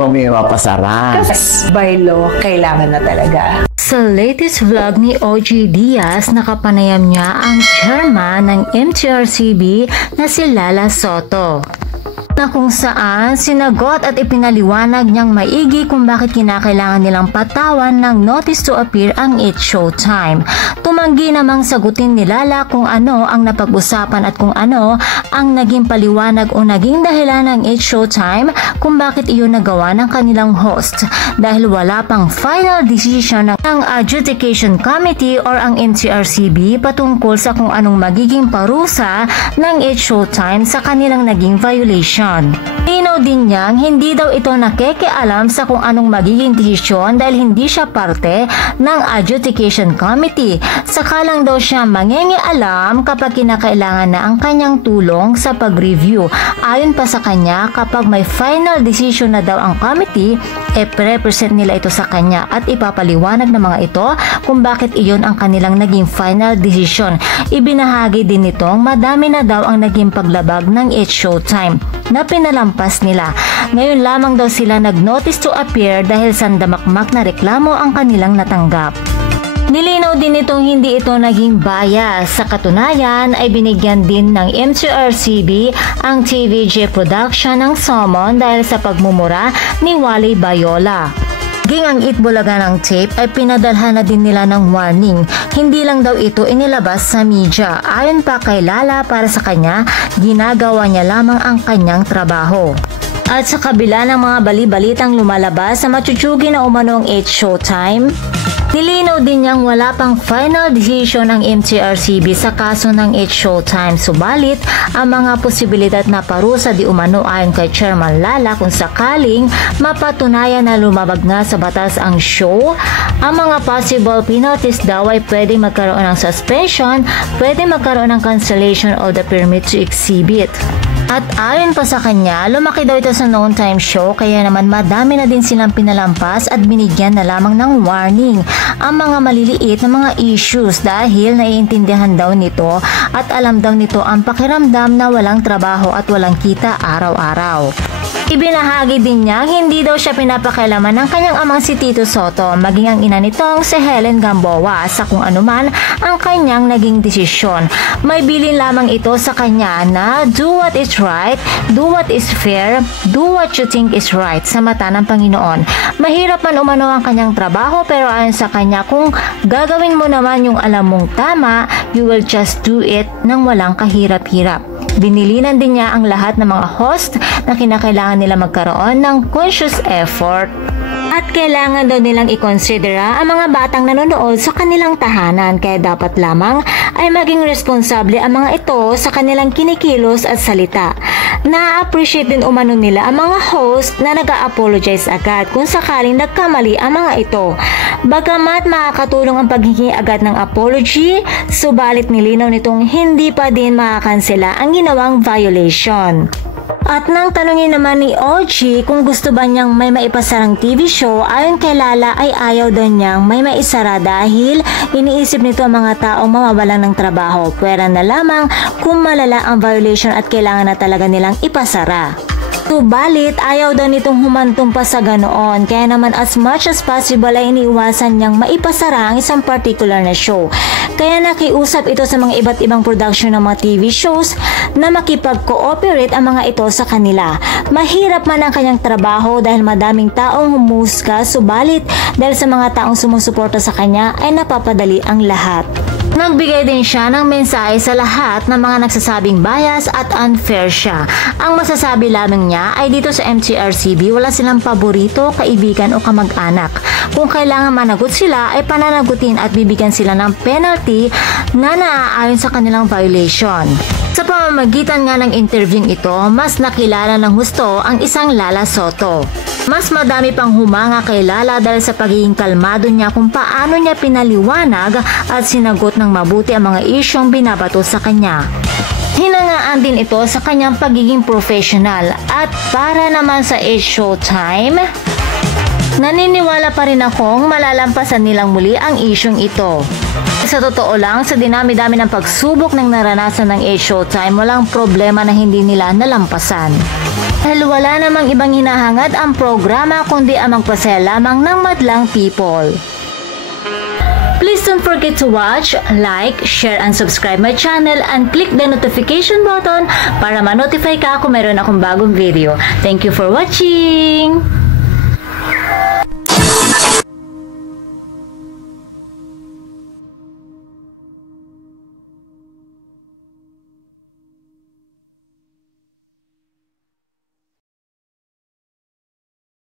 bang may mapasara? Kasi by law, kailangan na talaga. Sa latest vlog ni OG Diaz, nakapanayam niya ang chairman ng MTRCB na si Lala Soto, na kung saan sinagot at ipinaliwanag niyang maigi kung bakit kinakailangan nilang patawan ng notice to appear ang It's Showtime. Tumanggi namang sagutin ni Lala kung ano ang napag-usapan at kung ano ang naging paliwanag o naging dahilan ng It's Showtime kung bakit iyon nagawa ng kanilang host, dahil wala pang final decision ng Adjudication Committee or ang MTRCB patungkol sa kung anong magiging parusa ng It's Showtime sa kanilang naging violation. Linaw din niyang hindi daw ito nakikialam sa kung anong magiging desisyon dahil hindi siya parte ng Adjudication Committee. Saka lang daw siya mangingialam kapag kinakailangan na ang kanyang tulong sa pag-review. Ayon pa sa kanya, kapag may final decision na daw ang committee, pre-present nila ito sa kanya at ipapaliwanag ng mga ito kung bakit iyon ang kanilang naging final decision. Ibinahagi din nitong madami na daw ang naging paglabag ng It's Showtime na pinalampas nila. Ngayon lamang daw sila nag-notice to appear dahil sandamakmak na reklamo ang kanilang natanggap. Nilinaw din itong hindi ito naging bias. Sa katunayan ay binigyan din ng MTRCB ang TVJ production ng summon dahil sa pagmumura ni Wally Bayola. Ging ang Itbulaga ng tape ay pinadalhan na din nila ng warning. Hindi lang daw ito inilabas sa media. Ayon pa kay Lala, para sa kanya, ginagawa niya lamang ang kanyang trabaho. At sa kabila ng mga bali-balitang lumalabas sa matsuchugi na umanong It's Showtime, nilinaw din niyang wala pang final decision ang MTRCB sa kaso ng It's Showtime. Subalit, ang mga posibilidad na parusa di umano ayon kay Chairman Lala kung sakaling mapatunayan na lumabag nga sa batas ang show, ang mga possible penalties daw ay pwede magkaroon ng suspension, pwede magkaroon ng cancellation of the permit to exhibit. At ayon pa sa kanya, lumaki daw ito sa noon time show kaya naman madami na din silang pinalampas at binigyan na lamang ng warning ang mga maliliit na mga issues dahil naiintindihan daw nito at alam daw nito ang pakiramdam na walang trabaho at walang kita araw-araw. Ibinahagi din niya hindi daw siya pinapakialaman ng kanyang amang si Tito Soto, maging ang ina nitong si Helen Gamboa sa kung anuman ang kanyang naging desisyon. May bilin lamang ito sa kanya na do what is right, do what is fair, do what you think is right sa mata ng Panginoon. Mahirap man umano ang kanyang trabaho pero ayon sa kanya kung gagawin mo naman yung alam mong tama, you will just do it nang walang kahirap-hirap. Binilinan din niya ang lahat ng mga host na kinakailangan nila magkaroon ng conscious effort at kailangan daw nilang i-considera ang mga batang nanonood sa kanilang tahanan kaya dapat lamang ay maging responsable ang mga ito sa kanilang kinikilos at salita. Na-appreciate din umano nila ang mga host na nag-a-apologize agad kung sakaling nagkamali ang mga ito. Bagamat makakatulong ang paghingi agad ng apology, subalit nilinaw nitong hindi pa din makakansela ang ginawang violation. At nang tanungin naman ni OG kung gusto ba niyang may maipasarang TV show, ayon kay Lala ay ayaw daw niyang may maisara dahil iniisip nito ang mga taong mawawalan ng trabaho. Pwera na lamang kung malala ang violation at kailangan na talaga nilang ipasara. Subalit, ayaw daw nitong humantong pa sa ganoon, kaya naman as much as possible ay iniiwasan niyang maipasara ang isang particular na show. Kaya nakiusap ito sa mga iba't ibang production ng mga TV shows na makipag-cooperate ang mga ito sa kanila. Mahirap man ang kanyang trabaho dahil madaming taong humusga, subalit dahil sa mga taong sumusuporta sa kanya ay napapadali ang lahat. Nagbigay din siya ng mensahe sa lahat ng mga nagsasabing bias at unfair siya. Ang masasabi lamang niya ay dito sa MTRCB wala silang paborito, kaibigan o kamag-anak. Kung kailangan managot sila ay pananagutin at bibigyan sila ng penalty na naaayon sa kanilang violation. Sa pamamagitan nga ng interviewing ito, mas nakilala ng husto ang isang Lala Soto. Mas madami pang humanga kay Lala dahil sa pagiging kalmado niya kung paano niya pinaliwanag at sinagot ng mabuti ang mga isyong binabato sa kanya. Hinangaan din ito sa kanyang pagiging professional at para naman sa It's Showtime, naniniwala pa rin akong malalampasan nilang muli ang isyong ito. Sa totoo lang, sa dinami-dami ng pagsubok ng naranasan ng It's Showtime, walang problema na hindi nila nalampasan. Dahil wala namang ibang hinahangad ang programa kundi ang magpasaya lamang ng madlang people. Please don't forget to watch, like, share, and subscribe my channel and click the notification button para ma-notify ka kung meron akong bagong video. Thank you for watching!